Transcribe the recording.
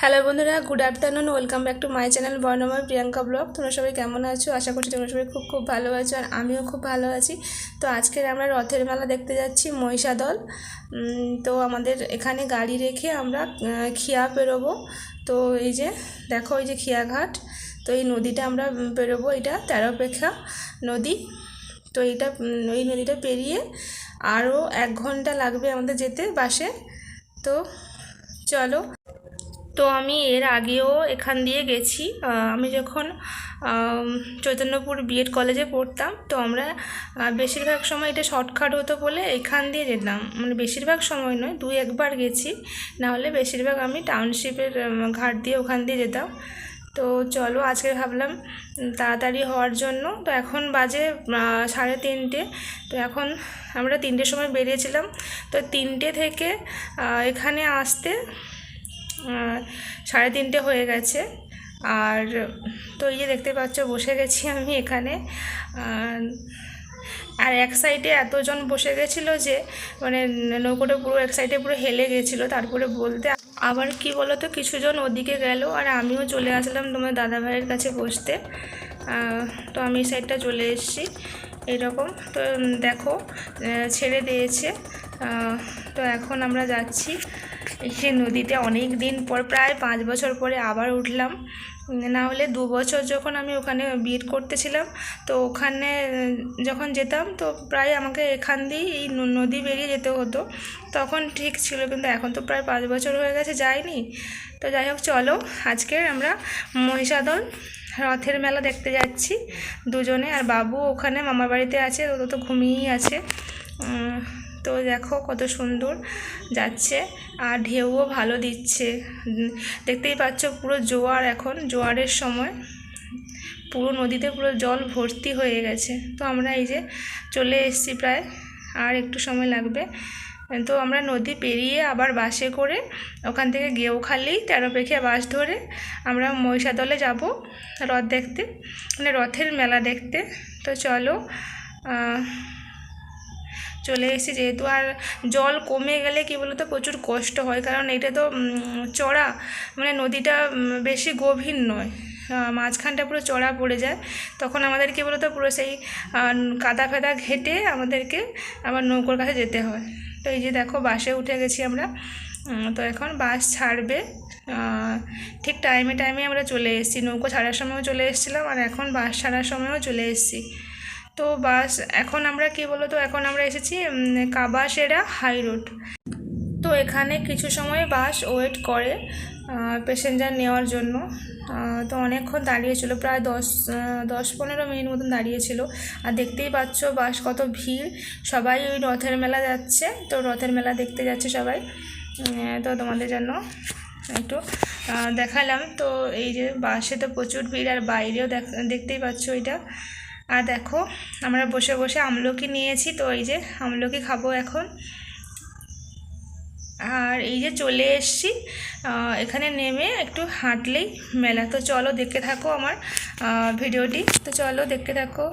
Hello বন্ধুরা, good afternoon. Welcome back to my channel বর্ণময় Priyanka blog. তোমরা সবাই কেমন আছো? আশা করছি তোমরা সবাই খুব খুব ভালো আছো, আর আমিও খুব ভালো আছি। তো আজকের আমরা রথের মেলা দেখতে যাচ্ছি মহিষাদল। তো আমাদের এখানে গাড়ি রেখে আমরা খিয়া পেরোবো। তো এই যে দেখো, এই যে খিয়াঘাট। তো এই নদীটা আমরা পেরোবো, এটা তেরোপেক্ষা নদী। তো এইটা ওই নদীটা পেরিয়ে আরও 1 ঘন্টা লাগবে আমাদের যেতে বাসে। তো চলো। তো আমি এর আগেও এখান দিয়ে গেছি। আমি যখন চৈতন্যপুর বিএড কলেজে পড়তাম, তো আমরা বেশিরভাগ সময় এটা শর্টকাট হতো বলে এখান দিয়ে যেতাম। মানে বেশিরভাগ সময় নয়, 2-1 বার গেছি, নাহলে বেশিরভাগ আমি টাউনশিপের ঘাট দিয়ে ওখান দিয়ে যেতাম। তো চলো, আজকে ভাবলাম তাড়াতাড়ি হওয়ার জন্য। তো এখন বাজে 3:30। তো এখন আমরা 3টের সময় বেরিয়েছিলাম। তো 3টে থেকে এখানে আসতে 3:30 হয়ে গেছে। আর তো এই যে দেখতে পাচ্ছ, বসে গেছি আমি এখানে। আর এক সাইডে এতজন বসে গেছিলো যে মানে নৌকোটা পুরো এক সাইডে পুরো হেলে গেছিলো। তারপরে বলতে আবার কি বলো তো, কিছুজন ওদিকে গেল আর আমিও চলে আসলাম তোমার দাদা ভাইয়ের কাছে বসতে। তো আমি এই সাইডটা চলে এসেছি এইরকম। তো দেখো, ছেড়ে দিয়েছে। তো এখন আমরা যাচ্ছি সেই নদীতে। অনেক দিন পর, প্রায় 5 বছর পরে আবার উঠলাম। না হলে 2 বছর যখন আমি ওখানে বিএড করতেছিলাম, তো ওখানে যখন যেতাম তো প্রায় আমাকে এখান দিয়েই এই নদী বেরিয়ে যেতে হতো। তখন ঠিক ছিল, কিন্তু এখন তো প্রায় 5 বছর হয়ে গেছে যাইনি। তো যাই হোক, চলো আজকের আমরা মহিষাদল রথের মেলা দেখতে যাচ্ছি দুজনে। আর বাবু ওখানে মামার বাড়িতে আছে, ও তো ঘুমিয়েই আছে। তো দেখো কত সুন্দর যাচ্ছে, আর ঢেউও ভালো দিচ্ছে। দেখতেই পাচ্ছ পুরো জোয়ার, এখন জোয়ারের সময় পুরো নদীতে পুরো জল ভর্তি হয়ে গেছে। তো আমরা এই যে চলে এসেছি, প্রায় আর একটু সময় লাগবে। তো আমরা নদী পেরিয়ে আবার বাসে করে ওখান থেকে গেউখালি তেরোপেক্ষা বাস ধরে আমরা মহিষাদলে যাব রথ দেখতে, মানে রথের মেলা দেখতে। তো চলো, চলে এসেছি। যেহেতু আর জল কমে গেলে কী বলতো, প্রচুর কষ্ট হয়, কারণ এটা তো চড়া, মানে নদীটা বেশি গভীর নয়, মাঝখানটা পুরো চড়া পড়ে যায়। তখন আমাদের কী বলতো, পুরো সেই কাদা ফেদা ঘেটে আমাদেরকে আবার নৌকোর কাছে যেতে হয়। তো এই যে দেখো, বাসে উঠে গেছি আমরা। তো এখন বাস ছাড়বে, ঠিক টাইমে আমরা চলে এসেছি। নৌকো ছাড়ার সময়ও চলে এসেছিলাম, আর এখন বাস ছাড়ার সময়ও চলে এসেছি। তো বাস এখন আমরা কী বলো তো, এখন আমরা এসেছি কাবাসেরা হাই রোড। তো এখানে কিছু সময় বাস ওয়েট করে প্যাসেঞ্জার নেওয়ার জন্য। তো অনেকক্ষণ দাঁড়িয়েছিল, প্রায় 10-15 মিনিট মতন দাঁড়িয়েছিল। আর দেখতেই পাচ্ছ বাস কত ভিড়, সবাই ওই রথের মেলা যাচ্ছে। তো রথের মেলা দেখতে যাচ্ছে সবাই। তো তোমাদের জন্য একটু দেখালাম। তো এই যে বাসে তো প্রচুর ভিড়, আর বাইরেও দেখতেই পাচ্ছ এটা। আর দেখো, আমরা বসে বসে আমলকি নিয়েছি। তো এই যে আমলকি খাবো এখন। আর এই যে চলে এসছি, এখানে নেমে একটু হাঁটলেই মেলা। তো চলো দেখতে থাকো আমার ভিডিওটি। তো চলো দেখতে থাকো।